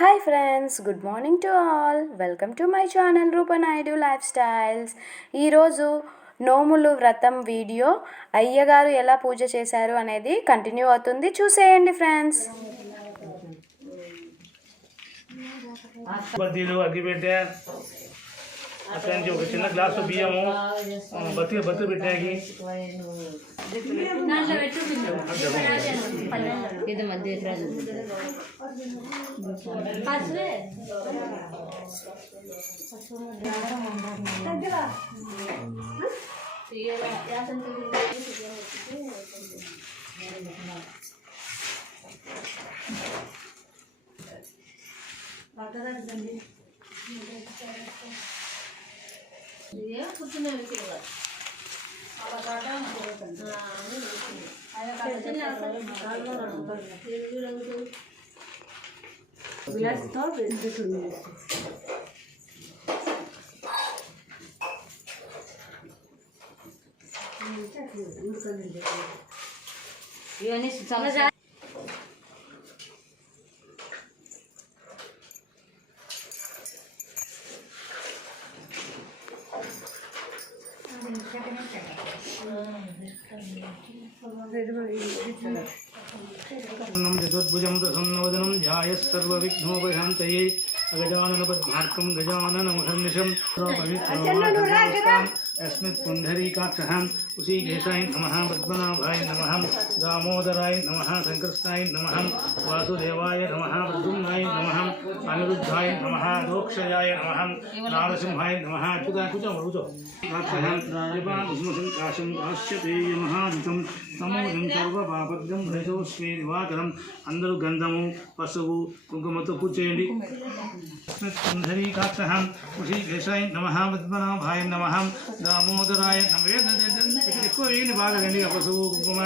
Hi friends, good morning to all. Welcome to my channel Roopa Naidu lifestyles. ఈరోజు నోములు వ్రతం video అయ్యగారు ఎలా పూజ చేశారు అనేది కంటిన్యూ అవుతుంది, చూసేయండి ఫ్రెండ్స్. అక్కడి నుంచి ఒక చిన్న గ్లాసు బియ్యము బతులు పెట్టాకి ఇవన్నీ చాలా చతుర్భుజం ప్రసన్నవదనం ధ్యాయः సర్వవిఘ్నోపశాంతయే అగజాననపద్మార్కం గజాననమహర్నిశం యస్మిత్ పుండరీకాక్షः ఉషీకేశాయ నమః పద్మనాభాయ నమః దామోదరాయ నమః సంకృష్ణాయ నమః వాసుదేవాయ నమః ప్రద్యుమ్నాయ నమః అనిరుద్ధాయ నమః దోక్షయాయ నమః నారసింహాయ నమః కాశం కాశ్యపేయ మహాదితం తమోదం సర్వపాపగ్రం హృదోస్మే దివాకరం. అందరూ గంధము పసుపు కుంకుమతో పూజ చేయండి. పుండరీకాక్షः ఉషీకేశాయ నమః పద్మనాభాయ నమః దామోదరాయ నమః. ఇక్కడ ఎక్కువ వేయండి, బాగా వేయండి. పసుపు కుంకుమ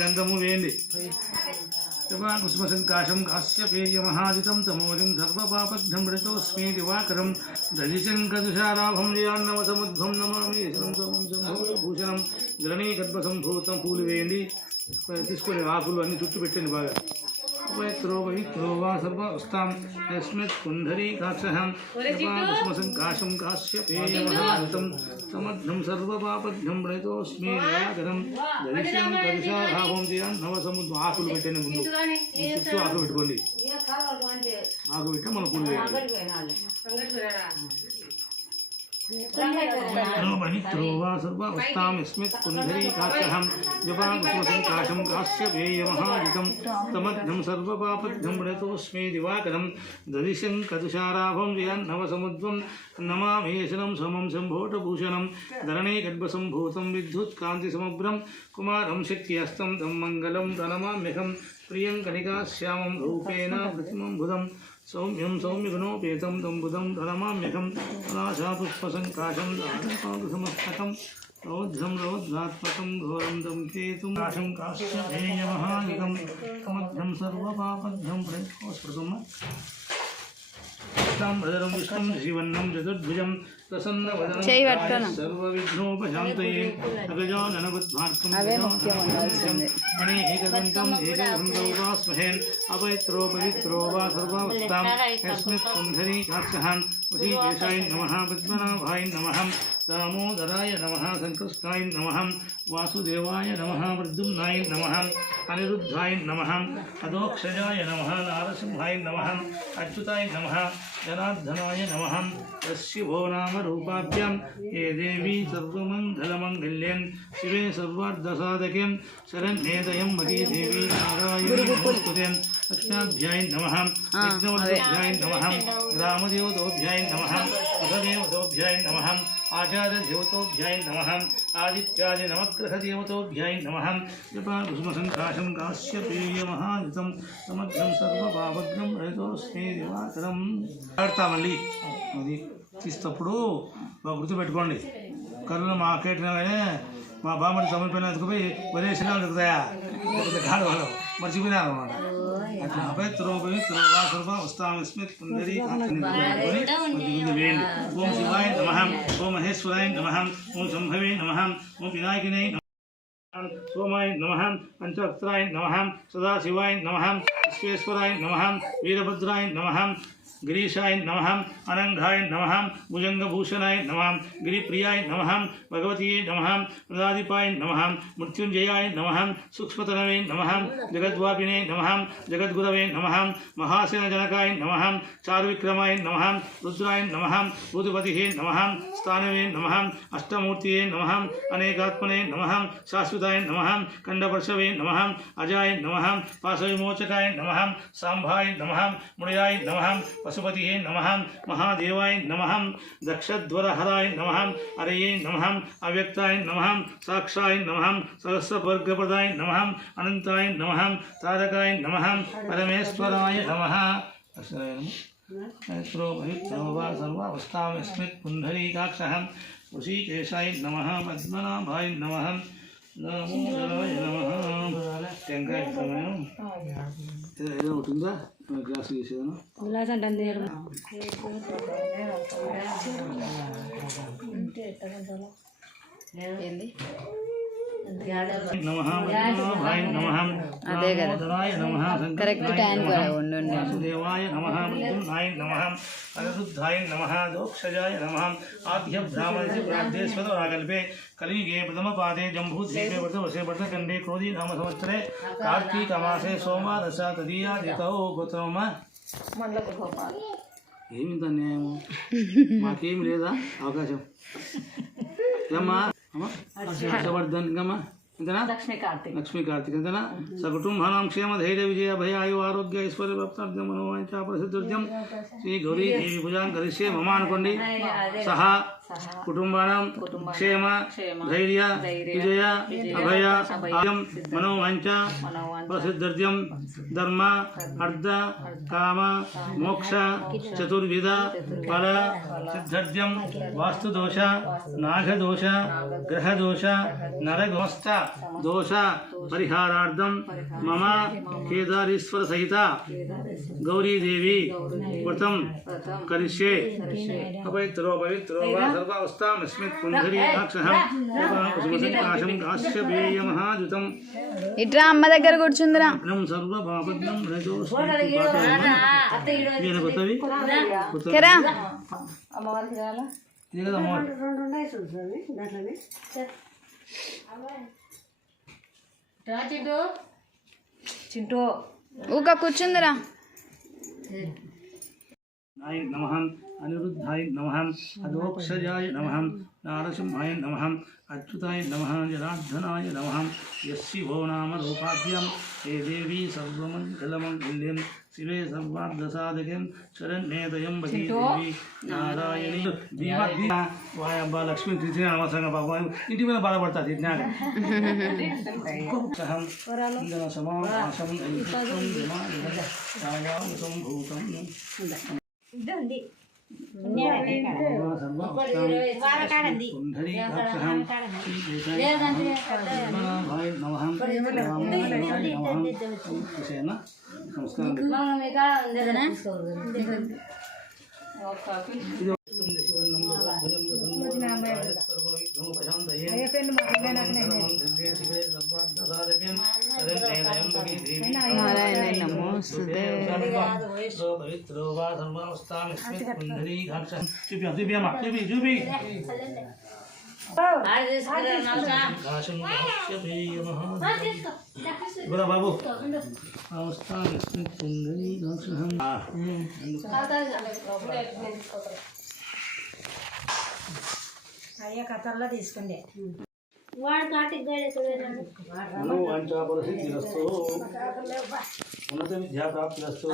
గంధము వేయండి. కుసుమసంకాశం కాశ్యపేయ మహాదితం తమోజం సర్వపాపగ్నం మృతోస్మి దివాకరం దశంకదుషారాభం జయాన్నవసముద్భం నమామి భూషణం గణీకద్భసంభూతం. పూలు వేయండి, తీసుకోండి. ఆకులు అన్ని చుట్టూ పెట్టండి బాగా. పవిత్రో పవిత్రో వా సర్వస్తాం యస్మిత్ పుండరీకాక్షः కుసుమసంకాశం కాశ్యపేయ మహాదితం తమధ్నం సర్వపాపఘ్నం ప్రణతోస్మి దివాకరం దశంకదుషారాభం జయాన్నవసముద్భం. ఆకులు పెట్టండి, ముందు చుట్టూ ఆకులు పెట్టుకోండి. ఆకు పెట్టా మన పూలు వేయండి. పవిత్రో వా సర్వస్తాం యస్మిత్ పుండరీకాక్షः జపాకుసుమసంకాశం కాశ్యపేయ మహాదితం తమధ్నం సర్వపాపఘ్నం ప్రణతోస్మి దివాకరం దదిశంకదుషారాభం జయాన్నవసముద్భం నమామేశనం సమం సంభోటభూషణం ధరణీకద్భసంభూతం విద్యుత్కాంతిసమగ్రం కుమారం శక్తిహస్తం తం మంగళం తనమామ్యహం ప్రియం కణికాశ్యామం రూపేణ ప్రతిమం బుధం సౌమ్యం సౌమ్యగుణోపేతం తం బుధం ధనమామ్యహం పలాశాపుష్పసంకాశం దానపాదసమస్తకం రౌద్రం రౌద్రాత్మకం ఘోరం తం కేతుం కాశం కాశ్యపేయ మహానికం సమగ్రం సర్వపాపఘ్నం స్మృతం భద్రం విష్ణుం శివన్నం చతుర్భుజం ప్రసన్నవదనం సర్వవిఘ్నోపశాంతయే అగజాననపద్మార్కం ఏకదంతం ఏకదంతోపాస్మహేన్ అపవిత్రో పవిత్రో వా సర్వావస్థాం యస్మిత్ పుండరీకాక్షः ఉషీకేశాయ నమః పద్మనాభాయ నమః దామోదరాయ నమః సంకృష్ణాయ నమః వాసుదేవాయ నమః ప్రద్యుమ్నాయ నమః అనిరుద్ధాయ నమః అదోక్షజాయ నమః నారసింహాయ నమః అచ్యుతాయ నమః జనార్దనాయ నమః శివో నామ రూపాభ్యాం ఏ దేవీ సర్వమంగళమంగళ్యం శివే సర్వార్ధసాధకే శరణ్యే దయంవతి దేవీ నారాయణీ నమోస్తుతే. లక్ష్మ్యాభ్యాయ నమః విఘ్నవల్లభ్యాయ నమః గ్రామదేవతోభ్యాయ నమః ఉపదేవతోభ్యాయ నమః ఆచార్యదేవతోభ్యాయ నమః ఆదిత్యాది నవగ్రహదేవతోభ్యాయ నమః జపాకుసుమసంకాశం కాశ్యపేయ మహాదితం సమగ్రం సర్వపాపగ్నం ప్రణతోస్మి దివాకరం. ఆడతామండి, అది తీసేటప్పుడు బాగా గుర్తుపెట్టుకోండి. కళ్ళు మా కేటనే మా బామ్మడి తమిళ పైన ఎత్తుకుపోయి వదిలేసినా దొరుకుతాయా కాదు, వాళ్ళు మర్చిపోయినారు అన్నమాట. అట్లా అపవిత్రో పవిత్రో వా సర్వస్తాస్మిత్ పుండరీకాక్షः వేయండి. ఓం శివాయ నమః, ఓం మహేశ్వరాయ నమః, ఓం శంభవే నమః, ఓం వినాయకినే सोमाय नमः पंचवक्त्राय नमः सदाशिवाय नमः विश्वेश्वराय नमः वीरभद्राय नमः गिरीशाय नमः अनंगाय नमः भुजंगभूषणाय नमः गिरिप्रियाय नमः भगवती नमः प्रदादीपाय नमः मृत्युंजयाय नमः सूक्ष्मतनवे नमः जगद्वापिने नमः जगद्गुरवे नमः महासेनजनकाय नमः चारुविक्रमाय नमः रुद्राय नमः भूतपतिहे नमः स्थानवे नमः अष्टमूर्तिये नमः अनेकात्मने नमः शाश्वताय नमः खंडपर्शवे नमः अजाय नमः पाशविमोचकाय नमः सांभाय नमः मुड़याय नमः पशुपतिये नमः महादेवाय नमः दक्षध्वरहराय नमः हरये नमः अव्यक्ताय नमः साक्षाय नमः सहस्रवर्गप्रदाय नमः अनंताय नमः तारकाय नमः परमेश्वराय नमः पवित्रो वा सर्वावस्थामस्मित् पुण्डरीकाक्षः ऋषिकेशाय नमः पद्मनाभाय नमः दामोदराय नमः టెంకాయ ఏదో ఉంటుందా గ్లాస్ తీసేదాను అదే కదా కరెక్ట్ టైం వాసుదేవాయ నమః మృత్యుంజయాయ నమః అనిరుద్ధాయ నమః దోక్షజాయ నమః ఆద్య బ్రాహ్మణస్య ప్రార్థేశ్వర రాగల్పే కలియుగే ప్రథమ పాదే జంబూద్వీపే వ్రతవసే వ్రతఖండే క్రోధీ నామ సంవత్సరే కార్తీక మాసే సోమవారస తదీయా దితౌ గోత్రమ ఏమింత అన్యాయము మాకేమి లేదా అవకాశం ఏమ్మా హర్షవర్ధన్ ఇంకమ్మా ఇంతనా లక్ష్మీ కార్తిక్ ఇంతనా సకుటుంబానాం క్షేమ ధైర్య విజయ భయ ఆయు ఆరోగ్య ఐశ్వర్య ప్రాప్తార్థం మనోవాంఛా ప్రసిద్ధ్యం శ్రీ గౌరీ దేవి పూజాం కరిష్యే మమ అనుకోండి సహా కుటుంబానాం క్షేమ ధైర్య విజయ అభయ ఆయం మనోవాంఛ ప్రసిద్ధ్యం ధర్మ అర్థ కామ మోక్ష చతుర్విధ ఫల సిద్ధ్యం వాస్తుదోష నాగదోష గ్రహదోష నరగోస్త దోష పరిహారార్థం మమ కేదారీశ్వర సహిత గౌరీదేవి వ్రతం కరిష్యే అపవిత్రో పవిత్రో వా సర్వావస్థామస్మిత్ పుండరీకాక్షః సుమసంకాశం కాశ్యపేయ మహాద్యుతం ఇట్రా అమ్మ దగ్గర కూర్చుందిరా సర్వపాపజ్ఞం కెరా చింటూ ఊక కూర్చుందిరా नमः अनिरुद्धाय नमः अदोक्षजाय नमः नारसिंहाय नमः अच्युताय नमः जनार्दनाय नमः यस्शिवो नाम रूपाभ्यां हे देवी सर्वमङ्गलमङ्गल्यं शिवे सर्वार्धसाधकं शरण्ये त्र्यम्बके देवी नारायणी దీవా వాయబ్బా లక్ష్మీ తిథి అనవసరంగా పాపం ఇంటి మీద బాధపడతాది తిన్నాక సహం ఇంద్ర సమాసం భూతం ఇదండి నారాయణ నమోస్తుతే బాబు అయ్యా కథల్లో తీసుకోండి వాడు కార్తిక్ ఉన్నత విద్యా ప్రాప్తిరస్తు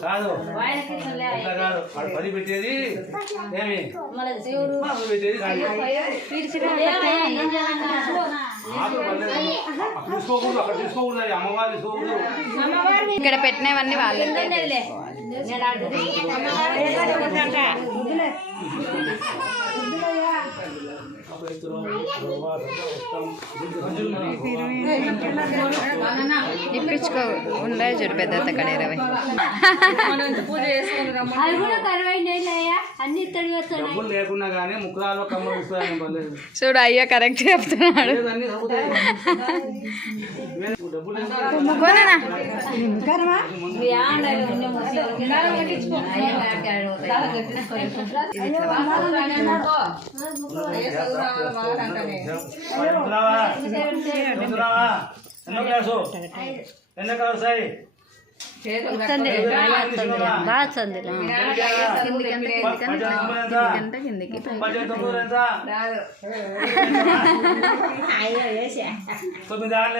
కాదు పది పెట్టేది ఏమి పెట్టేది తీసుకోకూడదు అక్కడ తీసుకోకూడదు అది అమ్మవారు తీసుకోకూడదు ఇక్కడ పెట్టినవన్నీ వాళ్ళే ఇప్పించుకో ఉండే చూడు పెద్ద అక్కడ 20 అది కూడా కరువైందయ్యా అన్ని తడి వస్తాయి డబ్బులు లేకున్నా కానీ ముక్కరాలో కమ్మలు ఇస్తాను పర్లేదు. చూడు అయ్యా కరెక్ట్ చెప్తున్నాడు. అన్నీ తగ్గుతాయి. డబ్బులు కొననా ఎన్నో క్లాసు ఎన్నో క్లాసు సాయి బాగా చందిరా కిందికి తొమ్మిది ఆళ్ళు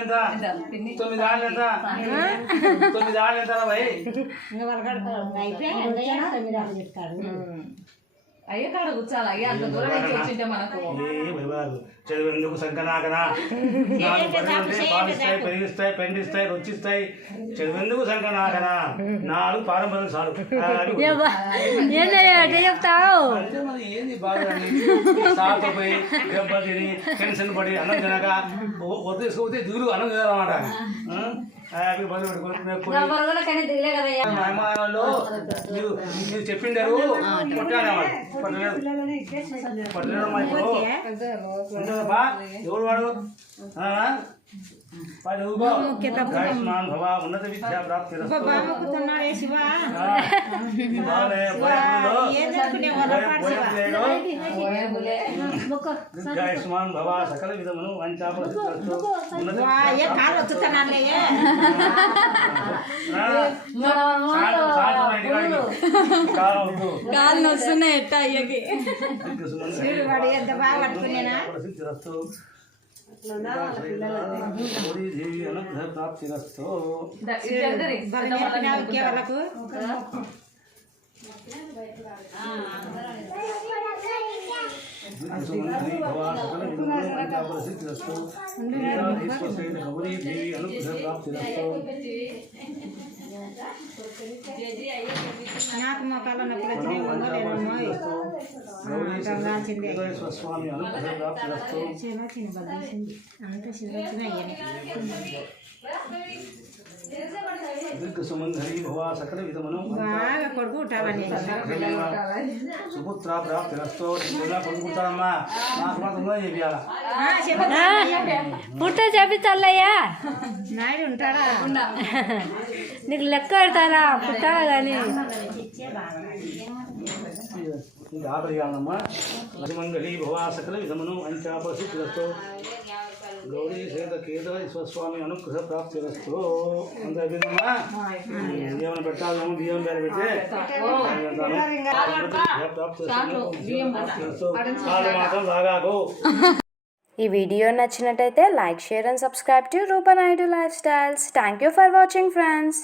ఎంత భయ్ అయ్యే కాడ కూర్చోాలి అయ్యా అంత దూరం నుంచి వచ్చింటే మనకు చదువు సంకనాకనా పాలిస్తాయి పెరిగిస్తాయి పెండిస్తాయి రుచిస్తాయి చదువెందుకు సంకనాకనా నాలుగు పారంపర్యం చాలు చెప్తావు ఏంది బాగా సాతో పోయి దెబ్బ తిని టెన్షన్ పడి అన్నం తినక వద్దు తీసుకపోతే దిగులు అన్నం తినాలన్నమాట హ్యాపీ బదులు పెట్టుకోవాలి మీరు చెప్పిండారు పట్టలేదు మా ఇప్పుడు ఉంటుందబ్బా ఎవరు వాడు ఆయుష్మాన్ భవ ఉన్నత విద్యా ప్రాప్తి ఆయుష్మాన్ భవ సకల విధమును కాళ్ళు వస్తున్నాయి ఎట్ట అయ్యకి దేవి అనుగ్రహ ప్రాప్తిరస్తు దేవి అనుగ్రహ ప్రాప్తిరస్తు నాకు మా కాళ్ళ నొప్పులు వచ్చినాయి స్వామి అనుగ్రహ ప్రాప్తిరస్తు అంత వచ్చినాయి సుమంధరి భవ సకల విధమును బాగా కొడుకు ఉంటావని సుపుత్ర ప్రాప్తిరస్తు కొడుకుంటారమ్మా నాకు మాత్రం చెప్పాలా పుట్ట చెప్పిస్తాలయ్యా నాయుడు ఉంటాడా నీకు లెక్క పెడతారా పుట్టాలా కానీ ఆర్డర్ చేయాలమ్మా సుమంగళి భవ సకల విధమును అంచాపసిరస్తు గౌరీ సేద కేద స్వస్వామి అనుగ్రహ ప్రాప్తిరస్తు అంత అయిపోయిందమ్మా ఏమైనా పెట్టాలేమో బియ్యం పేరు పెట్టి మాత్రం రాగాకు. ఈ వీడియో నచ్చినట్టయితే like share and subscribe to Roopa Naidu life styles. Thank you for watching friends.